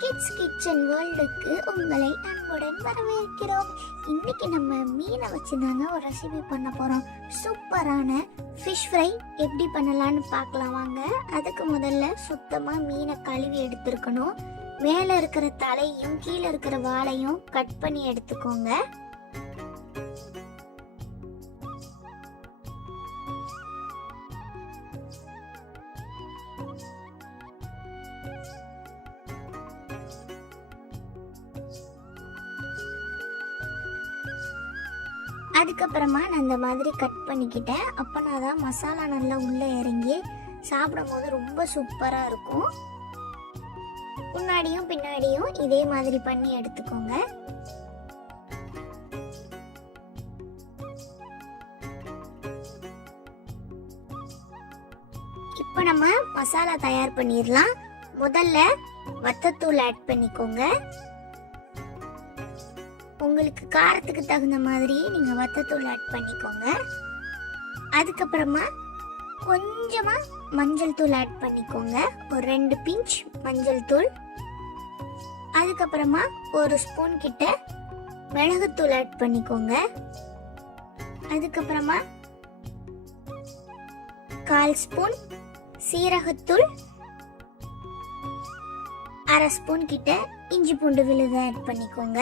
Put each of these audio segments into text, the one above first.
Kids kitchen வேர்ல்டுக்கு உங்களை அன்புடன் வரவேற்கிறோம். இன்னைக்கு நம்ம மீனை வச்சுதாங்க ஒரு ரெசிபி பண்ண போறோம். சூப்பரான ஃபிஷ் ஃப்ரை எப்படி பண்ணலாம்னு பார்க்கலாம் வாங்க. அதுக்கு முதல்ல சுத்தமா மீனை கழுவி எடுத்துருக்கணும். மேல இருக்கிற தலையும் கீழே இருக்கிற வாலையும் கட் பண்ணி எடுத்துக்கோங்க. அதுக்கப்புறமா நான் இந்த மாதிரி கட் பண்ணிக்கிட்டேன். அப்போனா தான் மசாலா நல்லா உள்ளே இறங்கி சாப்பிடும் போது ரொம்ப சூப்பராக இருக்கும். முன்னாடியும் பின்னாடியும் இதே மாதிரி பண்ணி எடுத்துக்கோங்க. இப்போ நம்ம மசாலா தயார் பண்ணிடலாம். முதல்ல வத்தத்தூள் ஆட் பண்ணிக்கோங்க. உங்களுக்கு காரத்துக்கு தகுந்த மாதிரி நீங்க வத்தத்தூள் ஆட் பண்ணிக்கோங்க. அதுக்கப்புறமா கொஞ்சமா மஞ்சள் தூள் ஆட் பண்ணிக்கோங்க. ஒரு 2 பிஞ்ச் மஞ்சள் தூள். அதுக்கப்புறமா ஒரு ஸ்பூன் கிட்ட மிளகுத்தூள் ஆட் பண்ணிக்கோங்க. அதுக்கப்புறமா 1/4 ஸ்பூன் சீரகத்தூள், 1/2 ஸ்பூன் கிட்ட இஞ்சி பூண்டு விழுது ஆட் பண்ணிக்கோங்க.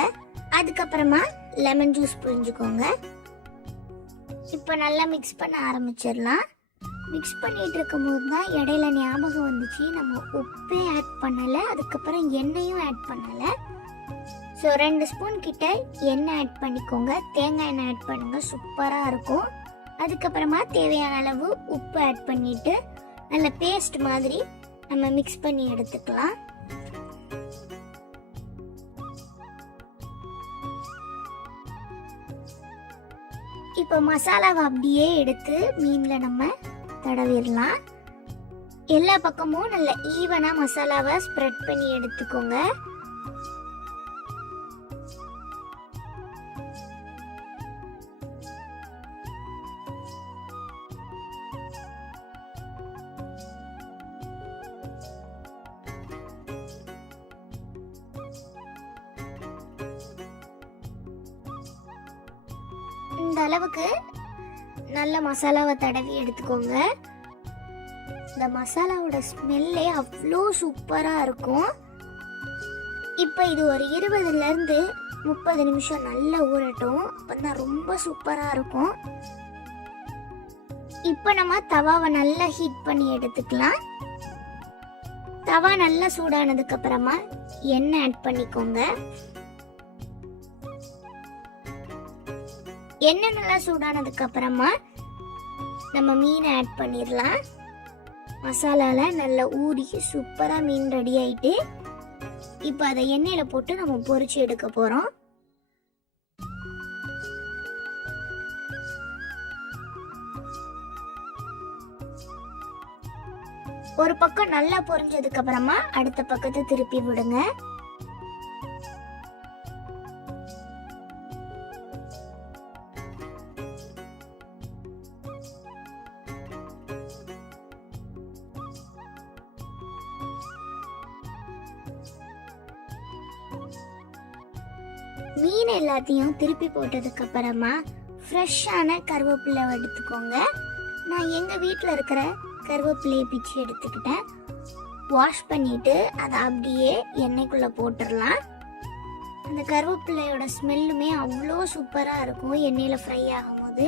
அதுக்கப்புறமா லெமன் ஜூஸ் புழிஞ்சுக்கோங்க. இப்போ நல்லா மிக்ஸ் பண்ண ஆரம்பிச்சிடலாம். மிக்ஸ் பண்ணிட்டு இருக்கும் போது தான் இடையில ஞாபகம் வந்துச்சு, நம்ம உப்பே ஆட் பண்ணலை, அதுக்கப்புறம் எண்ணெயும் ஆட் பண்ணலை. ஸோ 2 ஸ்பூன் கிட்ட எண்ணெய் ஆட் பண்ணிக்கோங்க. தேங்காய் எண்ணெய் ஆட் பண்ணுங்க, சூப்பராக இருக்கும். அதுக்கப்புறமா தேவையான அளவு உப்பு ஆட் பண்ணிட்டு நல்ல பேஸ்ட் மாதிரி நம்ம மிக்ஸ் பண்ணி எடுத்துக்கலாம். இப்போ மசாலாவை அப்படியே எடுத்து மீன்ல நம்ம தடவிடலாம். எல்லா பக்கமும் நல்ல ஈவனா மசாலாவை ஸ்ப்ரெட் பண்ணி எடுத்துக்கோங்க. இந்த அளவுக்கு நல்ல மசாலாவை தடவி எடுத்துக்கோங்க. இந்த மசாலாவோட ஸ்மெல்லே அவ்வளோ சூப்பராக இருக்கும். இப்போ இது ஒரு 20 to 30 நிமிஷம் நல்லா ஊறட்டும். அப்போதான் ரொம்ப சூப்பராக இருக்கும். இப்போ நம்ம தவாவை நல்லா ஹீட் பண்ணி எடுத்துக்கலாம். தவா நல்லா சூடானதுக்கு அப்புறமா எண்ணெய் ஆட் பண்ணிக்கோங்க. எண்ணெய் நல்லா சூடானதுக்கு அப்புறமா நம்ம மீனை ஆட் பண்ணிடலாம். மசாலால நல்லா ஊறி சூப்பரா மீன் ரெடி ஆயிட்டு இப்போ அதை எண்ணெயில போட்டு நம்ம பொரிச்சு எடுக்க போறோம். ஒரு பக்கம் நல்லா பொரிஞ்சதுக்கு அப்புறமா அடுத்த பக்கத்தை திருப்பி விடுங்க. மீன் எல்லாத்தையும் திருப்பி போட்டதுக்கு அப்புறமா ஃப்ரெஷ்ஷான கருவேப்பிலை எடுத்துக்கோங்க. நான் எங்க வீட்டில் இருக்கிற கருவேப்பிலையை பிச்சு எடுத்துக்கிட்டேன். வாஷ் பண்ணிட்டு அதை அப்படியே எண்ணெய்க்குள்ள போட்டுடலாம். அந்த கருவேப்பிலையோட ஸ்மெல்லுமே அவ்வளோ சூப்பரா இருக்கும் எண்ணெயில ஃப்ரை ஆகும்போது.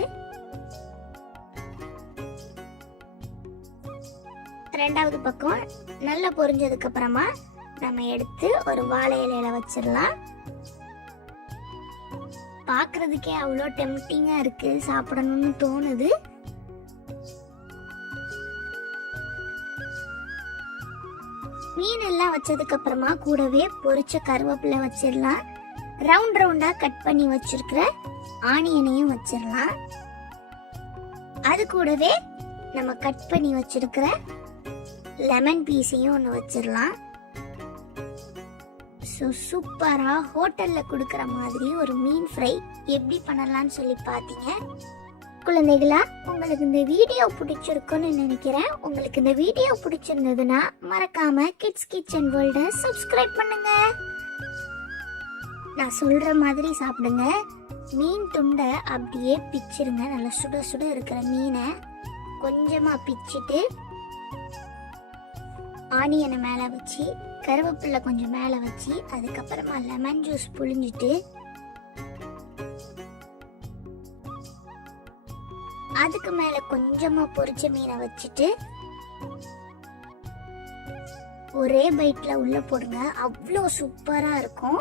ரெண்டாவது பக்கம் நல்லா பொரிஞ்சதுக்கு அப்புறமா நம்ம எடுத்து ஒரு வாழை இலையில வச்சிடலாம். பார்க்கறதுக்கே அவ்வளோ டெம்ப்டிங்கா இருக்கு, சாப்பிடணும்னு தோணுது. மீன் எல்லாம் வச்சதுக்கு அப்புறமா கூடவே பொரிச்ச கருவேப்பிலை வச்சிடலாம். ரவுண்ட் ரவுண்டா கட் பண்ணி வச்சிருக்கிற ஆனியனையும் வச்சிடலாம். அது கூடவே நம்ம கட் பண்ணி வச்சிருக்கிற லெமன் பீஸையும் ஒன்று வச்சிடலாம். சூப்பரா ஹோட்டல்ல கொடுக்குற மாதிரி ஒரு மீன் ஃப்ரை எப்படி பண்ணலாம்னு சொல்லி பார்த்தீங்க. குழந்தைகளா, உங்களுக்கு இந்த வீடியோ பிடிச்சிருக்குன்னு நினைக்கிறேன். உங்களுக்கு இந்த வீடியோ பிடிச்சிருந்ததுன்னா மறக்காம கிட்ஸ் கிச்சன் வேர்ல்ட சப்ஸ்கிரைப் பண்ணுங்க. நான் சொல்ற மாதிரி சாப்பிடுங்க. மீன் துண்டை அப்படியே பிச்சிருங்க. நல்லா சுட சுட இருக்கிற மீனை கொஞ்சமா பிச்சிட்டு ஆனியனை மேலே வச்சு, கருவேப்பிலை கொஞ்சம் மேலே வச்சு, அதுக்கப்புறமா லெமன் ஜூஸ் புழிஞ்சிட்டு அதுக்கு மேலே கொஞ்சமா பொரிச்ச மீனை வச்சுட்டு ஒரே பைட்ல உள்ள போடுங்க. அவ்வளோ சூப்பரா இருக்கும்.